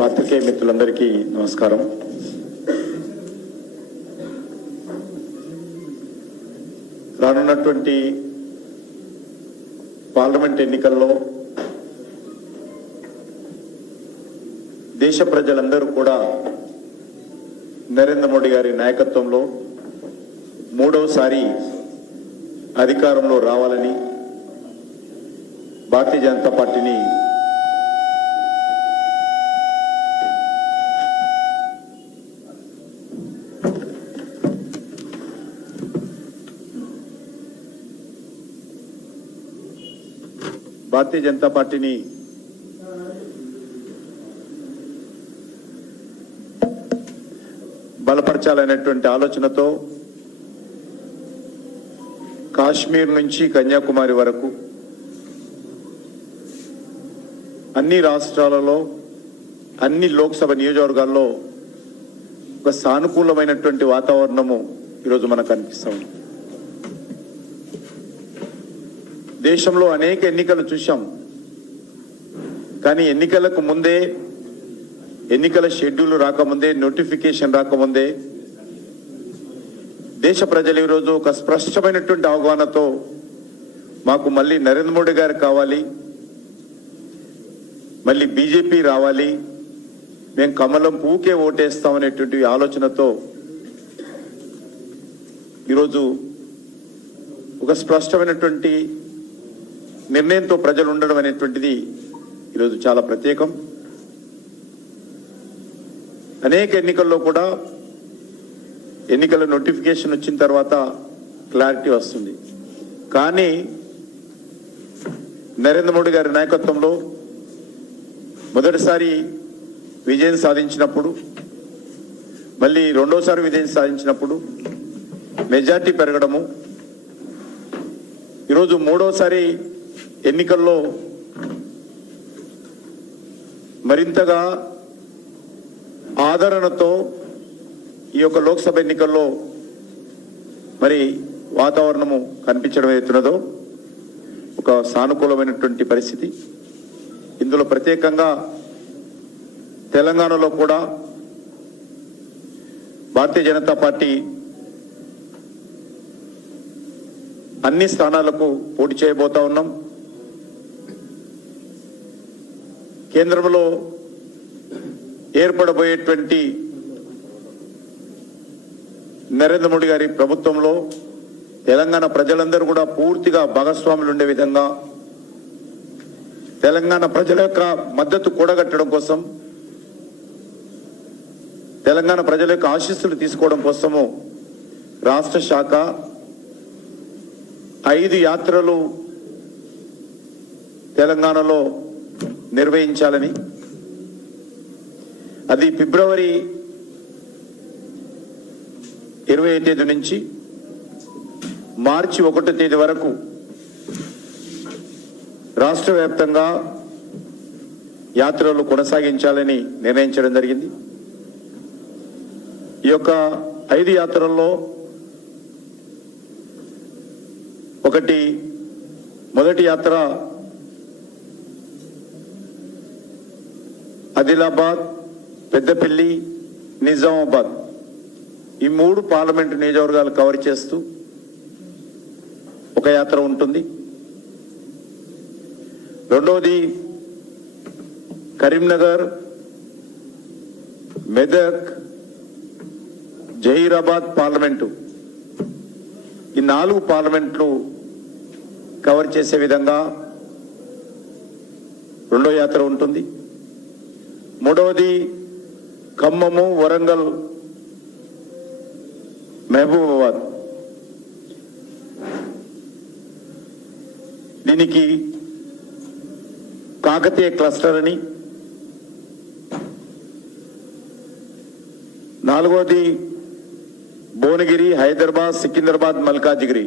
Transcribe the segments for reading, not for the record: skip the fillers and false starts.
పాత్రికేయ మిత్రులందరికీ నమస్కారం. రానున్నటువంటి పార్లమెంట్ ఎన్నికల్లో దేశ ప్రజలందరూ కూడా నరేంద్ర మోడీ గారి నాయకత్వంలో మూడవసారి అధికారంలో రావాలని భారతీయ జనతా పార్టీని బలపరచాలనేటువంటి ఆలోచనతో కాశ్మీర్ నుంచి కన్యాకుమారి వరకు అన్ని రాష్ట్రాలలో అన్ని లోక్సభ నియోజకవర్గాల్లో ఒక సానుకూలమైనటువంటి వాతావరణము ఈరోజు మనకు కనిపిస్తాం. దేశంలో అనేక ఎన్నికలు చూశాం, కానీ ఎన్నికలకు ముందే, ఎన్నికల షెడ్యూల్ రాకముందే, నోటిఫికేషన్ రాకముందే దేశ ప్రజలు ఈరోజు ఒక స్పష్టమైనటువంటి అవగాహనతో మాకు మళ్ళీ నరేంద్ర మోడీ గారు కావాలి, మళ్ళీ బీజేపీ రావాలి, మేము కమలం పువ్వుకే ఓటేస్తామనేటువంటి ఆలోచనతో ఈరోజు ఒక స్పష్టమైనటువంటి నిర్ణయంతో ప్రజలు ఉండడం అనేటువంటిది ఈరోజు చాలా ప్రత్యేకం. అనేక ఎన్నికల్లో కూడా ఎన్నికల నోటిఫికేషన్ వచ్చిన తర్వాత క్లారిటీ వస్తుంది, కానీ నరేంద్ర మోడీ గారి నాయకత్వంలో మొదటిసారి విజయం సాధించినప్పుడు, మళ్ళీ రెండోసారి విజయం సాధించినప్పుడు మెజార్టీ పెరగడము, ఈరోజు మూడోసారి ఎన్నికల్లో మరింతగా ఆదరణతో ఈ యొక్క లోక్సభ ఎన్నికల్లో మరి వాతావరణము కనిపించడం అవుతున్నదో ఒక సానుకూలమైనటువంటి పరిస్థితి. ఇందులో ప్రత్యేకంగా తెలంగాణలో కూడా భారతీయ జనతా పార్టీ అన్ని స్థానాలకు పోటీ చేయబోతా ఉన్నాం. కేంద్రంలో ఏర్పడబోయేటువంటి నరేంద్ర మోడీ గారి ప్రభుత్వంలో తెలంగాణ ప్రజలందరూ కూడా పూర్తిగా భాగస్వాములు ఉండే విధంగా, తెలంగాణ ప్రజల యొక్క మద్దతు కూడగట్టడం కోసం, తెలంగాణ ప్రజల యొక్క ఆశీస్సులు తీసుకోవడం కోసము రాష్ట్ర శాఖ 5 యాత్రలు తెలంగాణలో నిర్వహించాలని, అది ఫిబ్రవరి 20వ తేదీ నుంచి మార్చి 1వ తేదీ వరకు రాష్ట్ర వ్యాప్తంగా యాత్రలు కొనసాగించాలని నిర్ణయించడం జరిగింది. ఈ యొక్క 5 యాత్రల్లో మొదటి యాత్ర ఆదిలాబాద్, పెద్దపల్లి, నిజామాబాద్ ఈ 3 పార్లమెంటు నియోజకవర్గాలు కవర్ చేస్తూ ఒక యాత్ర ఉంటుంది. రెండవది కరీంనగర్, మెదక్, జహీరాబాద్ పార్లమెంటు, ఈ 4 పార్లమెంట్లు కవర్ చేసే విధంగా రెండో యాత్ర ఉంటుంది. మూడవది ఖమ్మము, వరంగల్, మహబూబాబాద్, దీనికి కాకతీయ క్లస్టర్ అని. నాలుగవది భువనగిరి, హైదరాబాద్, సికింద్రాబాద్, మల్కాజిగిరి,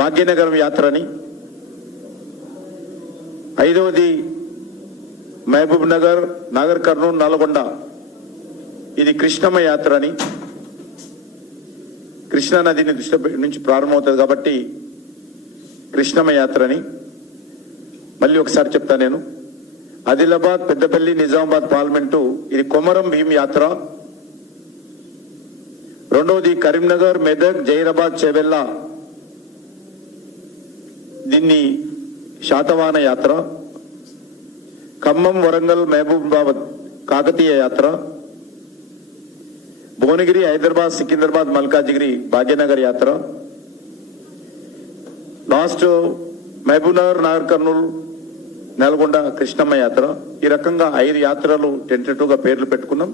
భాగ్యనగరం యాత్రని. ఐదవది మహబూబ్ నగర్, నాగర్ కర్నూలు, నల్గొండ, ఇది కృష్ణమ్మ యాత్ర అని. కృష్ణా నదిని దృష్టి నుంచి ప్రారంభమవుతుంది కాబట్టి కృష్ణమ్మ యాత్రని. మళ్ళీ ఒకసారి చెప్తా నేను, ఆదిలాబాద్, పెద్దపల్లి, నిజామాబాద్ పార్లమెంటు ఇది కొమరం భీం యాత్ర. రెండవది కరీంనగర్, మెదక్, జైరాబాద్, చేవెళ్ళ దీన్ని శాతవాహన యాత్ర. ఖమ్మం, వరంగల్, మహబూబాబాద్ కాకతీయ యాత్ర. భువనగిరి, హైదరాబాద్, సికింద్రాబాద్, మల్కాజిగిరి భాగ్యనగర్ యాత్ర. లాస్ట్ మహబూబ్నగర్, నాగర్ కర్నూలు, నల్గొండ కృష్ణమ్మ యాత్ర. ఈ రకంగా 5 యాత్రలు టెంటేటివ్గా పేర్లు పెట్టుకున్నాం.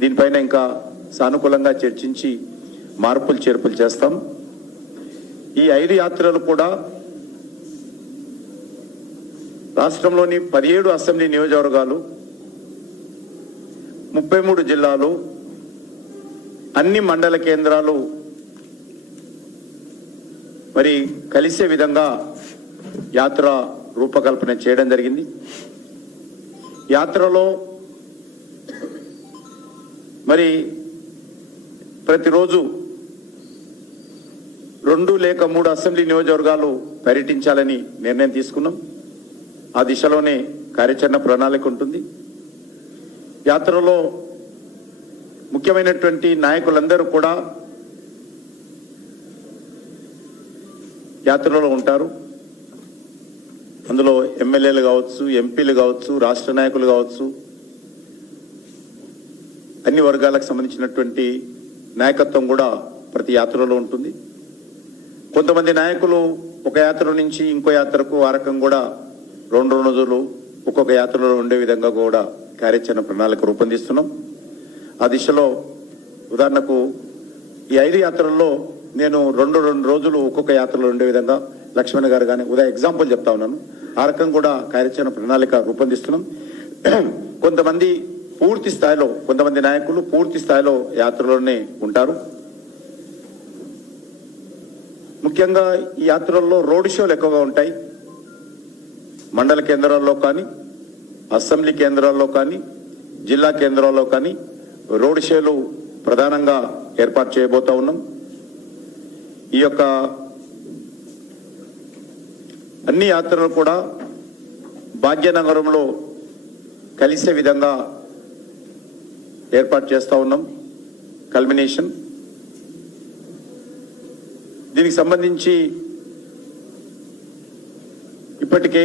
దీనిపైన ఇంకా సానుకూలంగా చర్చించి మార్పులు చేర్పులు చేస్తాం. ఈ 5 యాత్రలు కూడా రాష్ట్రంలోని 17 అసెంబ్లీ నియోజకవర్గాలు, 33 జిల్లాలు, అన్ని మండల కేంద్రాలు మరి కలిసే విధంగా యాత్ర రూపకల్పన చేయడం జరిగింది. యాత్రలో మరి ప్రతిరోజు 2 లేక 3 అసెంబ్లీ నియోజకవర్గాలు పర్యటించాలని నిర్ణయం తీసుకున్నాం. ఆ దిశలోనే కార్యాచరణ ప్రణాళిక ఉంటుంది. యాత్రలో ముఖ్యమైనటువంటి నాయకులందరూ కూడా యాత్రలో ఉంటారు. అందులో ఎమ్మెల్యేలు కావచ్చు, ఎంపీలు కావచ్చు, రాష్ట్ర నాయకులు కావచ్చు, అన్ని వర్గాలకు సంబంధించినటువంటి నాయకత్వం కూడా ప్రతి యాత్రలో ఉంటుంది. కొంతమంది నాయకులు ఒక యాత్ర నుంచి ఇంకో యాత్రకు ఆ రకం కూడా 2 రోజులు ఒక్కొక్క యాత్రలో ఉండే విధంగా కూడా కార్యాచరణ ప్రణాళిక రూపొందిస్తున్నాం. ఆ దిశలో ఉదాహరణకు ఈ 5 యాత్రల్లో నేను 2 రోజులు ఒక్కొక్క యాత్రలో ఉండే విధంగా లక్ష్మణ్ గారు కానీ ఎగ్జాంపుల్ చెప్తా ఉన్నాను. ఆ రకం కూడా కార్యాచరణ ప్రణాళిక రూపొందిస్తున్నాం. కొంతమంది పూర్తి స్థాయిలో, కొంతమంది నాయకులు పూర్తి స్థాయిలో యాత్రలోనే ఉంటారు. ముఖ్యంగా ఈ యాత్రల్లో రోడ్ షోలు ఎక్కువగా ఉంటాయి. మండల కేంద్రాల్లో కానీ, అసెంబ్లీ కేంద్రాల్లో కానీ, జిల్లా కేంద్రాల్లో కానీ రోడ్ షోలు ప్రధానంగా ఏర్పాటు చేయబోతా ఉన్నాం. ఈ యొక్క అన్ని యాత్రలు కూడా భాగ్యనగరంలో కలిసే విధంగా ఏర్పాటు చేస్తూ ఉన్నాం. కల్మినేషన్ దీనికి సంబంధించి ఇప్పటికే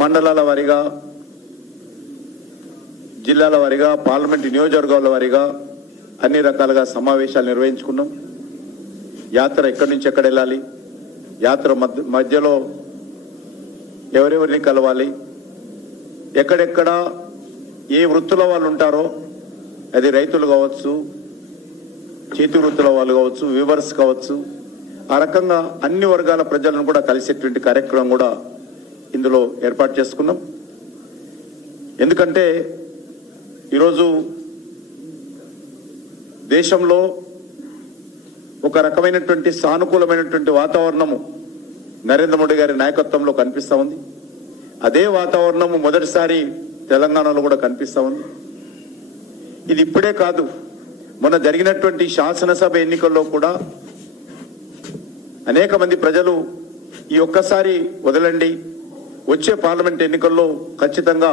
మండలాల వారీగా, జిల్లాల వారీగా, పార్లమెంటు నియోజకవర్గాల వారీగా అన్ని రకాలుగా సమావేశాలు నిర్వహించుకున్నాం. యాత్ర ఎక్కడి నుంచి ఎక్కడ వెళ్ళాలి, యాత్ర మధ్యలో ఎవరెవరిని కలవాలి, ఎక్కడెక్కడ ఏ వృత్తుల వాళ్ళు ఉంటారో, అది రైతులు కావచ్చు, చేతి వృత్తుల వాళ్ళు కావచ్చు, వీవర్స్ కావచ్చు, ఆ రకంగా అన్ని వర్గాల ప్రజలను కూడా కలిసేటువంటి కార్యక్రమం కూడా ఇందులో ఏర్పాటు చేసుకున్నాం. ఎందుకంటే ఈరోజు దేశంలో ఒక రకమైనటువంటి సానుకూలమైనటువంటి వాతావరణము నరేంద్ర మోడీ గారి నాయకత్వంలో కనిపిస్తూ ఉంది. అదే వాతావరణము మొదటిసారి తెలంగాణలో కూడా కనిపిస్తూ ఉంది. ఇది ఇప్పుడే కాదు, మొన్న జరిగినటువంటి శాసనసభ ఎన్నికల్లో కూడా అనేక మంది ప్రజలు ఈ ఒక్కసారి వదలండి, వచ్చే పార్లమెంట్ ఎన్నికల్లో ఖచ్చితంగా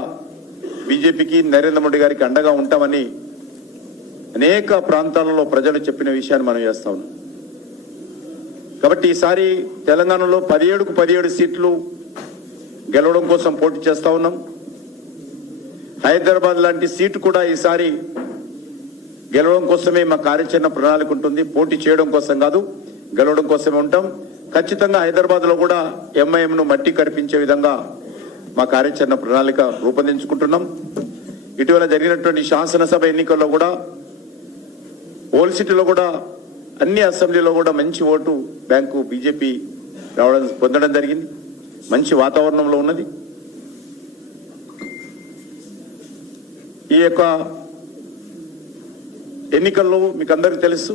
బీజేపీకి, నరేంద్ర మోడీ గారికి అండగా ఉంటామని అనేక ప్రాంతాలలో ప్రజలు చెప్పిన విషయాన్ని మనం చేస్తా ఉన్నాం. కాబట్టి ఈసారి తెలంగాణలో 17కు 17 సీట్లు గెలవడం కోసం పోటీ చేస్తా ఉన్నాం. హైదరాబాద్ లాంటి సీటు కూడా ఈసారి గెలవడం కోసమే మా కార్యాచరణ ప్రణాళిక ఉంటుంది. పోటీ చేయడం కోసం కాదు, గెలవడం కోసమే ఉంటాం. ఖచ్చితంగా హైదరాబాద్లో కూడా ఎంఐఎంను మట్టి కరిపించే విధంగా మా కార్యాచరణ ప్రణాళిక రూపొందించుకుంటున్నాం. ఇటీవల జరిగినటువంటి శాసనసభ ఎన్నికల్లో కూడా ఓల్డ్ సిటీలో కూడా అన్ని అసెంబ్లీలో కూడా మంచి ఓటు బ్యాంకు బీజేపీ పొందడం జరిగింది. మంచి వాతావరణంలో ఉన్నది. ఈ యొక్క ఎన్నికల్లో మీకు అందరికీ తెలుసు,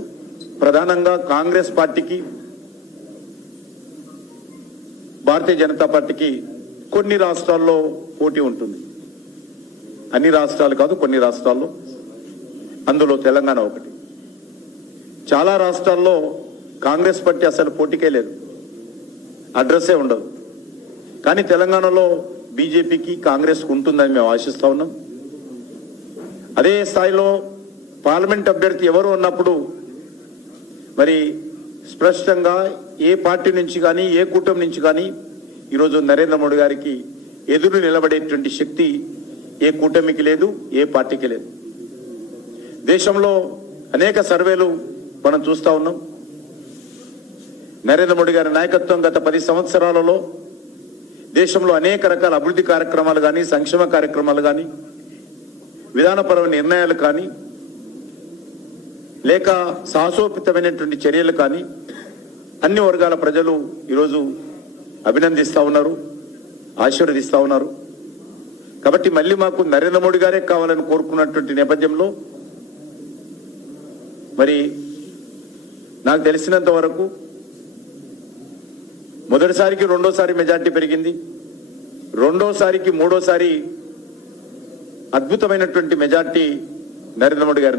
ప్రధానంగా కాంగ్రెస్ పార్టీకి, భారతీయ జనతా పార్టీకి కొన్ని రాష్ట్రాల్లో పోటీ ఉంటుంది. అన్ని రాష్ట్రాలు కాదు, కొన్ని రాష్ట్రాల్లో, అందులో తెలంగాణ ఒకటి. చాలా రాష్ట్రాల్లో కాంగ్రెస్ పార్టీ అసలు పోటీకే లేదు, అడ్రస్సే ఉండదు. కానీ తెలంగాణలో బీజేపీకి కాంగ్రెస్కు ఉంటుందని మేము ఆశిస్తా ఉన్నాం. అదే స్థాయిలో పార్లమెంట్ అభ్యర్థి ఎవరు ఉన్నప్పుడు మరి స్పష్టంగా ఏ పార్టీ నుంచి కానీ ఏ కూటమి నుంచి కానీ ఈరోజు నరేంద్ర మోడీ గారికి ఎదురు నిలబడేటువంటి శక్తి ఏ కూటమికి లేదు, ఏ పార్టీకి లేదు. దేశంలో అనేక సర్వేలు మనం చూస్తూ ఉన్నాం. నరేంద్ర మోడీ గారి నాయకత్వం గత 10 సంవత్సరాలలో దేశంలో అనేక రకాల అభివృద్ధి కార్యక్రమాలు కానీ, సంక్షేమ కార్యక్రమాలు కానీ, విధానపరమైన నిర్ణయాలు కానీ, లేక సాహసోపేతమైనటువంటి చర్యలు కానీ అన్ని వర్గాల ప్రజలు ఈరోజు అభినందిస్తూ ఉన్నారు, ఆశీర్వదిస్తూ ఉన్నారు. కాబట్టి మళ్ళీ మాకు నరేంద్ర మోడీ గారే కావాలని కోరుకున్నటువంటి నేపథ్యంలో మరి నాకు తెలిసినంత వరకు మొదటిసారికి రెండోసారి మెజార్టీ పెరిగింది, రెండోసారికి మూడోసారి అద్భుతమైనటువంటి మెజార్టీ నరేంద్ర మోడీ గారు